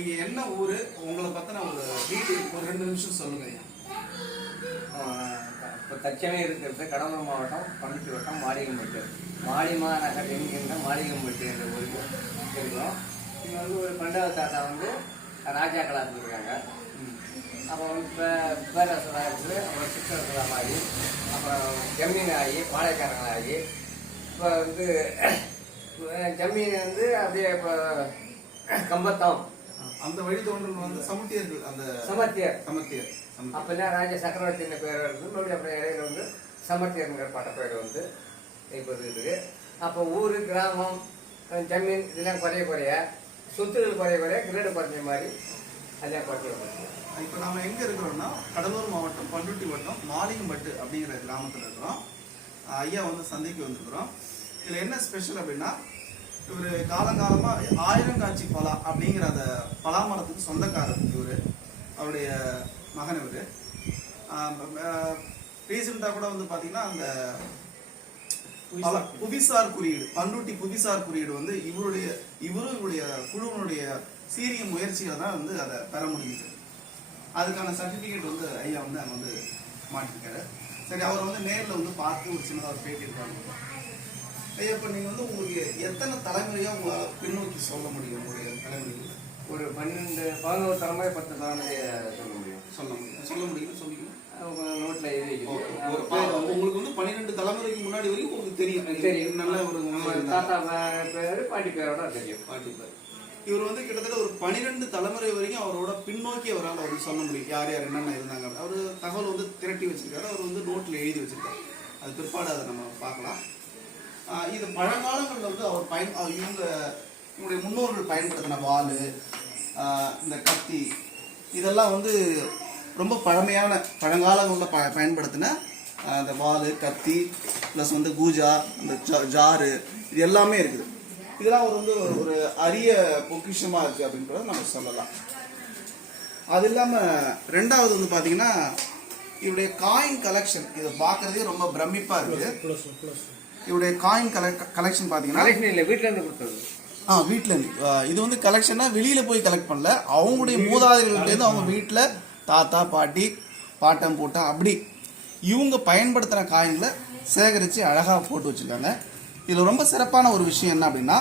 நீங்க என்ன ஊரு, உங்களை பத்தின ஒரு டீட்டெயில் ஒரு 2 நிமிஷம் சொல்லுங்க ஐயா. இப்போ தற்சமயம் இருக்கிறது கடலூர் மாவட்டம் பண்ருட்டி வட்டம் மாளிகம்பட்டு, மாளிமா நகர் என்கின்ற மாளிகம்பட்டு என்ற ஊருக்கு இருக்கிறோம். இங்கே வந்து ஒரு 12வது தாத்தா வந்து ராஜாக்களாக இருந்திருக்காங்க. அப்புறம் இப்போ பேரரசராக இருக்குது, அப்புறம் சிற்றரசராக ஆகி, அப்புறம் ஜமீன் ஆகி பாளையக்காரங்களாகி, இப்போ வந்து ஜமீன் வந்து அப்படியே இப்போ கம்பத்தம் அந்த வழித்தோன்றல் வந்து சமுத்தியர்கள், அந்த சமத்தியர் அப்பெல்லாம் ராஜ சக்கரவர்த்தியின் பேர் இருந்து மறுபடியும் அப்புறம் இடையில வந்து சமத்தியருங்கிற பட்டப்பேர் வந்து இப்போது இருக்குது. அப்போ ஊர் கிராமம் ஜமீன் இதெல்லாம் குறைய சொத்துகள் குறைய கிரேடு குறைஞ்ச மாதிரி அதெல்லாம் குறைய. இப்போ நாம எங்க இருக்கிறோம்னா கடலூர் மாவட்டம் பண்ருட்டி வட்டம் மாளிகம்பட்டு அப்படிங்கிற கிராமத்தில் இருக்கிறோம். ஐயா வந்து சந்தைக்கு வந்திருக்கிறோம். இதில் என்ன ஸ்பெஷல் அப்படின்னா, இவர் காலங்காலமா 1000 காட்சி பலா அப்படிங்கிற அந்த பலா மரத்துக்கு சொந்தக்காரர் இவர், அவருடைய மகன் இவர். ரீசெண்டாக கூட வந்து பார்த்தீங்கன்னா அந்த புவிசார் குறியீடு, பண்ருட்டி புவிசார் குறியீடு வந்து இவருடைய குழுவினுடைய சீரிய முயற்சிகளை தான் வந்து அதை பெற முடியுது. அதுக்கான சர்டிஃபிகேட் வந்து ஐயா வந்து அங்கே வந்து மாட்டிருக்காரு. சரி, அவர் வந்து நேரில் வந்து பார்த்து ஒரு சின்னதாக ஒரு பேட்டி இருக்காங்க. ஐயா, இப்போ நீங்கள் வந்து உங்களுக்கு எத்தனை தலைமுறையாக உங்களால் பின்னோக்கி சொல்ல முடியும்? உங்களுடைய தலைமுறைகள் ஒரு 11 தலைமுறை 10 தலைமுறை சொல்ல முடியும். சொல்லிக்கணும். நோட்டில் எழுதி உங்களுக்கு வந்து 12 தலைமுறைக்கு முன்னாடி வரைக்கும் உங்களுக்கு தெரியும். நல்ல ஒரு தாத்தா பேர் பாட்டி பேரோட தெரியும். பாட்டி பேர் இவர் வந்து கிட்டத்தட்ட ஒரு 12 தலைமுறை வரைக்கும் அவரோட பின்னோக்கி அவரால் வந்து சொல்ல முடியும் யார் யார் என்னென்ன இருந்தாங்க. அவர் தகவல் வந்து திரட்டி வச்சிருக்காரு, அவர் வந்து நோட்டில் எழுதி வச்சிருக்காரு. அது பிற்பாடு அதை நம்ம பார்க்கலாம். இது பழங்காலங்களில் வந்து அவர் இவங்களுடைய முன்னோர்கள் பயன்படுத்தின வாள், இந்த கத்தி, இதெல்லாம் வந்து ரொம்ப பழங்காலங்களில் பயன்படுத்தின அந்த வாள், கத்தி, ப்ளஸ் வந்து கூஜா, இந்த ஜாரு, இது எல்லாமே இருக்குது. இதெல்லாம் வந்து ஒரு அரிய பொக்கிஷமாக இருக்குது அப்படின்றத நம்ம சொல்லலாம். அது இல்லாமல் ரெண்டாவது வந்து பார்த்தீங்கன்னா இவருடைய காயின் கலெக்ஷன், இதை பார்க்குறதே ரொம்ப பிரமிப்பாக இருக்குது. இவருடைய காயின் கலெக்ஷன் பார்த்தீங்கன்னா வீட்டிலேருந்து கொடுத்தது. வீட்டிலேருந்து இது வந்து கலெக்ஷன்னா வெளியில் போய் கலெக்ட் பண்ணல, அவங்களுடைய மூதாதையர்கள்ட்டேருந்து அவங்க வீட்டில் தாத்தா பாட்டி பாட்டம் போட்டா அப்படி இவங்க பயன்படுத்தின காயின்களை சேகரித்து அழகாக போட்டு வச்சுருக்காங்க. இதில் ரொம்ப சிறப்பான ஒரு விஷயம் என்ன அப்படின்னா,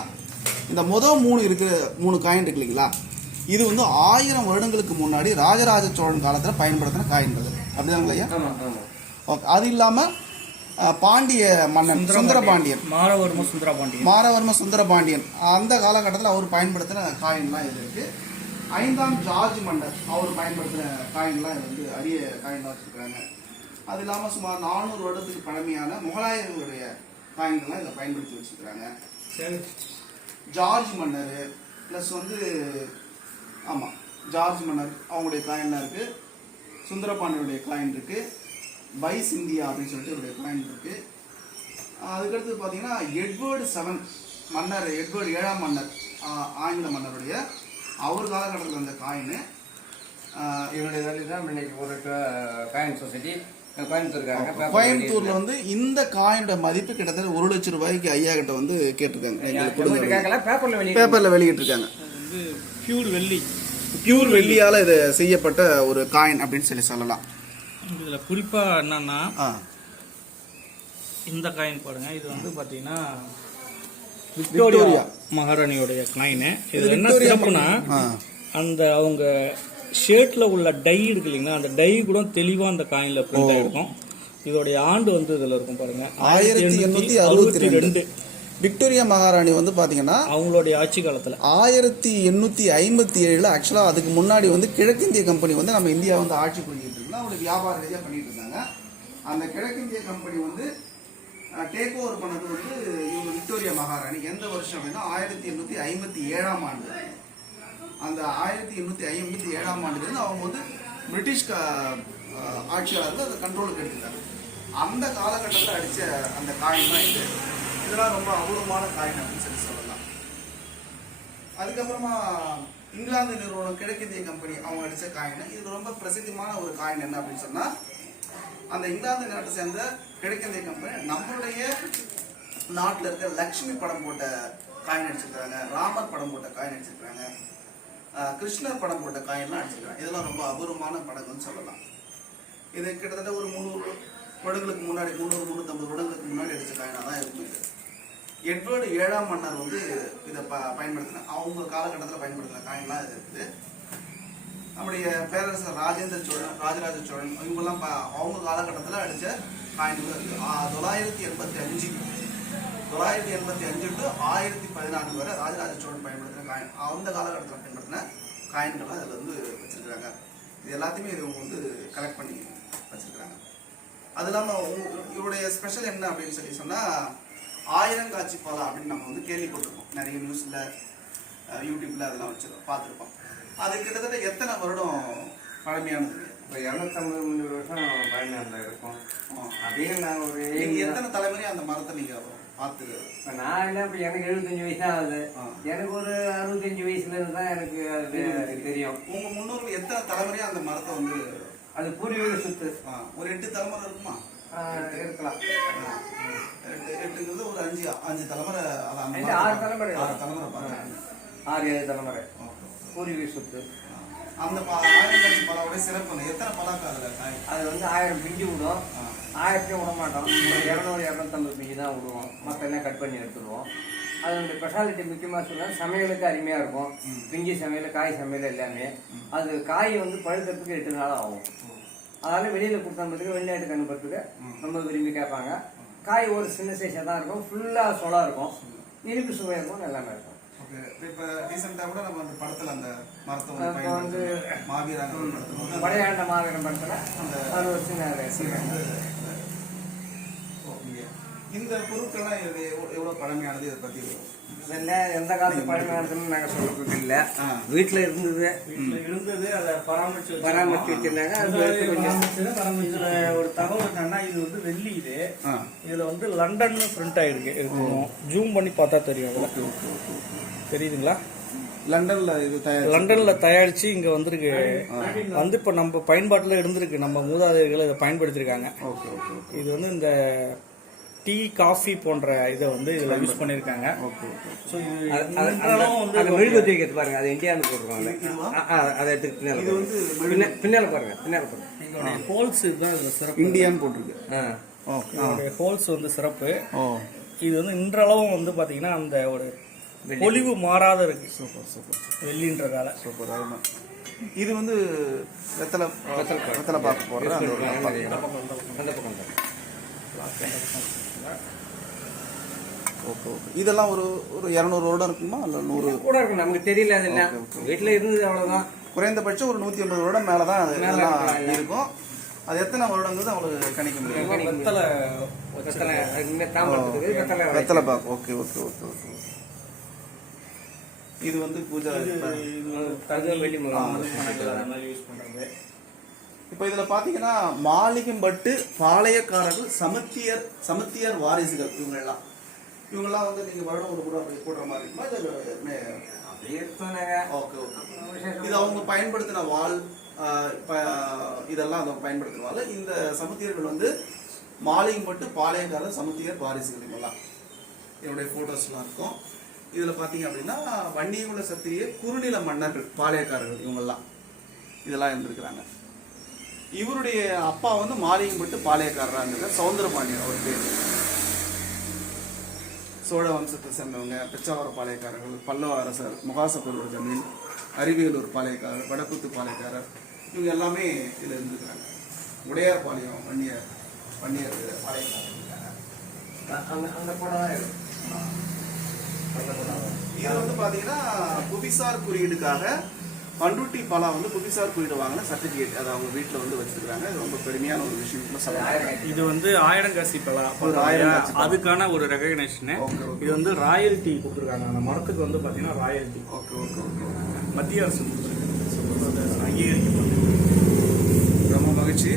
இந்த முதல் 3 காயின் இருக்கு இல்லைங்களா, இது வந்து 1000 வருடங்களுக்கு முன்னாடி ராஜராஜ சோழன் காலத்தில் பயன்படுத்தின காயின்கள். அப்படிதாங்களா ஐயா? ஓகே. அது இல்லாமல் பாண்டிய மன்னன் சுந்தரபாண்டியன், மாரவர்ம சுந்தரபாண்டியன் அந்த காலகட்டத்தில் அவர் பயன்படுத்தின காயின்லாம் இது இருக்கு. 5ஆம் ஜார்ஜ் மன்னர் அவர் பயன்படுத்தின காயின்லாம் இது வந்து அரிய காயின்லாம் வச்சுருக்காங்க. அது இல்லாமல் சுமார் 400 வருடத்துக்கு பழமையான முகலாயர்களுடைய காயின்கள்லாம் இதை பயன்படுத்தி வச்சுருக்கிறாங்க. ஜார்ஜ் மன்னர் ப்ளஸ் வந்து ஜார்ஜ் மன்னர் அவங்களுடைய காயின்லாம் இருக்குது. சுந்தரபாண்டியனுடைய காயின் இருக்குது. பைஸ் இந்தியா அப்படின்னு சொல்லிட்டு இவருடைய காயின் இருக்குது. அதுக்கடுத்து பார்த்தீங்கன்னா எட்வர்டு 7 மன்னர், எட்வர்டு 7ஆம் மன்னர், ஆங்கில மன்னருடைய அவர் காலகட்டத்தில் அந்த காயின். இவருடைய வேலை தான் இன்னைக்கு ஒரு காயின் சொசைட்டி கோயம்புத்தூர்ல வந்து இந்த காயினோட மதிப்பு கிட்டத்தட்ட 1 லட்சம் ரூபாய்க்கு ஐயா கிட்ட வந்து கேட்டிருக்காங்க. பேப்பர்ல வெளியிட்டு இருக்காங்க. பியூர் வெள்ளியால இது செய்யப்பட்ட ஒரு காயின் அப்படின்னு சொல்லலாம். இதுல குறிப்பா என்னன்னா இந்த காயின் பாருங்க, இது வந்து பாத்தீங்கன்னா விக்டோரியா மகாராணியோடைய காயின். இது என்ன சிறப்புனா, அந்த அவங்க ஷர்ட்ல உள்ள டை இருக்கு இல்லைங்களா, அந்த டை கூட தெளிவா அந்த காயின்ல பிரிண்ட் ஆயிருக்கும். இதோடைய ஆண்டு வந்து இதுல இருக்கும் பாருங்க, 1862. விக்டோரியா மகாராணி வந்து பாத்தீங்கன்னா அவங்களுடைய ஆட்சி காலத்துல 1857 ஆக்சுவலா அதுக்கு முன்னாடி வந்து கிழக்கிந்திய கம்பெனி வந்து நம்ம இந்தியா வந்து ஆட்சி பண்ணிட்டு இருந்தாங்க. அவங்களுக்கு வியாபார ரீதியாக பண்ணிட்டு இருந்தாங்க. அந்த கிழக்கிந்திய கம்பெனி வந்து டேக் ஓவர் பண்ணது வந்து இவங்க விக்டோரியா மகாராணி எந்த வருஷம் அப்படின்னா 1857ஆம் ஆண்டு. அந்த 1857ஆம் ஆண்டுலேருந்து அவங்க வந்து பிரிட்டிஷ் ஆட்சியாளர்கள் அந்த கண்ட்ரோலுக்கு எடுத்துட்டாங்க. அந்த காலகட்டத்தில் அடித்த அந்த காயின் தான் இது. இதெல்லாம் ரொம்ப அபூர்வமான காயின் அப்படின்னு சொல்லலாம். அதுக்கப்புறமா இங்கிலாந்து நிறுவனம் கிழக்கிந்திய கம்பெனி அவங்க அடித்த காயின், இது ரொம்ப பிரசித்தமான ஒரு காயின். என்ன அப்படின்னு சொன்னால், அந்த இங்கிலாந்து நாட்டை சேர்ந்த கிழக்கிந்திய கம்பெனி நம்மளுடைய நாட்டில் இருக்க லக்ஷ்மி படம் போட்ட காயின் அடிச்சிருக்காங்க, ராமர் படம் போட்ட காயின் அடிச்சிருக்காங்க. கிருஷ்ணர் படம் போட்ட காயின்லாம் அடிச்சிருக்காங்க. இதெல்லாம் ரொம்ப அபூர்வமான படங்கள்னு சொல்லலாம். இது கிட்டத்தட்ட ஒரு 300 வருடங்களுக்கு முன்னாடி 350 வருடங்களுக்கு முன்னாடி அடிச்ச காயினாக தான் இருக்கும். இது எட்வர்டு 7ஆம் மன்னர் வந்து இதை பயன்படுத்தின அவங்க காலகட்டத்தில் பயன்படுத்தின காயின்லாம் இது இருக்குது. நம்முடைய பேரரசர் ராஜேந்திர சோழன், ராஜராஜ சோழன் இவங்கெல்லாம் அவங்க காலகட்டத்தில் அடித்த காயின்கள் இருக்குது. 985 to 1014 வரை ராஜராஜ சோழன் பயன்படுத்தின காயின், அந்த காலகட்டத்தில் பயன்படுத்தின காயின்கள்லாம் இதில் வந்து வச்சிருக்கிறாங்க. இது எல்லாத்தையுமே இது அவங்க வந்து கலெக்ட் பண்ணி வச்சிருக்கிறாங்க. அது இல்லாமல் இவருடைய ஸ்பெஷல் என்ன அப்படின்னு சொன்னால் ஆயிரங்காட்சி பலா அப்படின்னு நம்ம வந்து கேள்விப்பட்டிருக்கோம். நிறைய நியூஸில் யூடியூப்ல அதெல்லாம் பார்த்துருப்போம். அது கிட்டத்தட்ட எத்தனை வருடம் பழமையானது? இப்போ 250 வருஷம் பழமையானதாக இருக்கும். அதையும் நான் ஒரு எத்தனை தலைமுறை அந்த மரத்தை நீங்கள் பார்த்து? இப்போ நான் என்ன, இப்போ எனக்கு 75 வயசு தான் ஆகுது. எனக்கு ஒரு 65 வயசுலேருந்து தான் எனக்கு அது தெரியும். உங்கள் முன்னோர்கள் எத்தனை தலைமுறையாக அந்த மரத்தை வந்து? அது பூர்வீக சொத்து. ஒரு 8 தலைமுறை இருக்குமா? இருக்கலாம். 8ங்கிறது ஒரு 5 தலைமுறை. 6 தலைமுறை. 6 தலைமுறை பார்க்குறாங்க. 6-7 தலைமுறை பூர்வீக சொத்து. அந்த ஆயிரங்காட்சி பலாவுடைய சிறப்பு எத்தனை பலாக்கு அதில்? அது வந்து 1000 பிஞ்சு விடும். 1000 விட மாட்டோம். ஒரு 200-250 பிஞ்சு தான் விடுவோம். மற்றெல்லாம் கட் பண்ணி எடுத்துடுவோம். அதோட ஸ்பெஷாலிட்டி முக்கியமாக சொன்னால் சமையலுக்கு அருமையாக இருக்கும். பிஞ்சு சமையல், காய் சமையல் எல்லாமே. அது காய் வந்து பழுக்கிறதுக்கு 8 நாள் ஆகும். அதனால வெளியில் கொடுத்தோம்றதுக்கு வெளிநாட்டுக்கு அனுப்புறதுக்கு ரொம்ப விரும்பி கேட்பாங்க. காய் ஒரு சின்ன சைஸாக தான் இருக்கும். ஃபுல்லாக சொலாக இருக்கும். இனிப்பு சுவையாக இருக்கும். எல்லாமே இருக்கும். இப்போ ரீசெண்டாக கூட நம்ம அந்த படத்தில் அந்த மரத்தை வந்து மாவீரன் பழையாண்ட மாவீரன் படத்தில் அந்த ஒரு சின்ன இந்த பொருட்கள்லாம் எவ்வளோ பழமையானது? இதை பற்றி எந்த காலத்து பழமையானதுன்னு நாங்கள் சொல்றது இல்லை. வீட்டில் இருந்தது அதை பராமரிச்சு வச்சிருந்தாங்க. இதுல ஒரு தகவல் என்னன்னா, இது வந்து வெள்ளி. இதுல வந்து லண்டன்ல பிரிண்ட் ஆயிருக்கு. இருக்கும் ஜூம் பண்ணி பார்த்தா தெரியும். அதுல தெரியுதுங்களா? லண்டன்ல தயாரிச்சு இங்க வந்திருக்கு. வந்து இப்ப நம்ம பயன்பாட்டுல இருந்திருக்கு. நம்ம மூதாதையர்கள் இதை பயன்படுத்திருக்காங்க. இது வந்து இந்த டீ, காஃபி போன்ற இதை வந்து இதுல யூஸ் பண்ணிருக்காங்க. மெழுகுவத்தி வைக்கிறது பாருங்க. அது இந்தியான்னு போட்டுருக்காங்க. அதை எடுத்துக்கிட்டு பின்னால பாருங்க. இதோட ஹோல்ஸ் இதுதான் இதுல சிறப்பு. இந்தியான்னு போட்டிருக்கு. ஹோல்ஸ் வந்து சிறப்பு. இது வந்து இன்றளவும் வந்து பாத்தீங்கன்னா அந்த ஒரு பொலிவு மாறாத இருக்கு. சூப்பர் வெள்ளின்றதால. சூப்பர். அதுதான் இது வந்து வெத்தலை பார்க்க போடுற அந்த பக்கம். ஓகே. இதெல்லாம் ஒரு 200 வருடம் இருக்குமா? இல்லை 100 கூட இருக்கும். நமக்கு தெரியல. அதெல்லாம் வீட்டில் இருந்தது அவ்வளோதான். குறைந்தபட்சம் ஒரு 150 வருடம் மேலே தான் இருக்கும். அது எத்தனை வருடங்கிறது அவங்களுக்கு கணிக்க முடியும். வெத்தலை பாக்கு. ஓகே. இது வந்து பூஜை. இப்போ இதுல பாத்தீங்கன்னா மாளிகம்பட்டு பாளையக்காரர்கள், சமத்தியர் வாரிசுகள் இவங்கெல்லாம் வந்து நீங்க வருடம் ஒரு கூட போடுற மாதிரி இருக்குமா? ஓகே. இது அவங்க பயன்படுத்தின வாள் இதெல்லாம் அவங்க பயன்படுத்துவாங்க. இந்த சமத்தியர்கள் வந்து மாளிகம்பட்டு பாளையக்காரர், சமத்தியர் வாரிசுகள் இவங்கெல்லாம். என்னுடைய போட்டோஸ்லாம் இருக்கும். இதுல பாத்தீங்க அப்படின்னா வன்னியகுல சத்திரிய குறுநில மன்னர்கள், பாளையக்காரர்கள் இவங்கெல்லாம் இதெல்லாம் இருந்திருக்கிறாங்க. இவருடைய அப்பா வந்து மாளிகம்பட்டு பாளையக்காரராக இருந்தது. சௌந்தரபாண்டியன் அவர் பேர். சோழ வம்சத்தை சேர்ந்தவங்க. பிச்சாவர பாளையக்காரர்கள், பல்லவ அரசர், முகாசப்பூர் ஜமீன், அறிவியலூர் பாளையக்காரர், வடக்குத்து பாளையக்காரர் இவங்க எல்லாமே இதில் இருந்திருக்கிறாங்க. உடையார் பாளையம் வன்னியர் பாளையக்காரர். இது வந்து பாத்தீங்கன்னா புவிசார் குறியீடுக்காக பண்ருட்டி பலா வந்து புவிசார் குறியீடு வாங்கின சர்டிபிகேட். அதை அவங்க வீட்டில் வந்து வச்சிருக்காங்க. இது ரொம்ப பெருமையான ஒரு விஷயம் சொல்லலாம். இது வந்து ஆயிரங்காசி பலா, அதுக்கான ஒரு ரெகக்னேஷன். இது வந்து ராயல்டி கொடுத்துருக்காங்க. அந்த மரத்துக்கு வந்து பாத்தீங்கன்னா ராயல்டி. மத்திய அரசு அங்கீகரிக்கப்பட்டது. ரொம்ப மகிழ்ச்சி.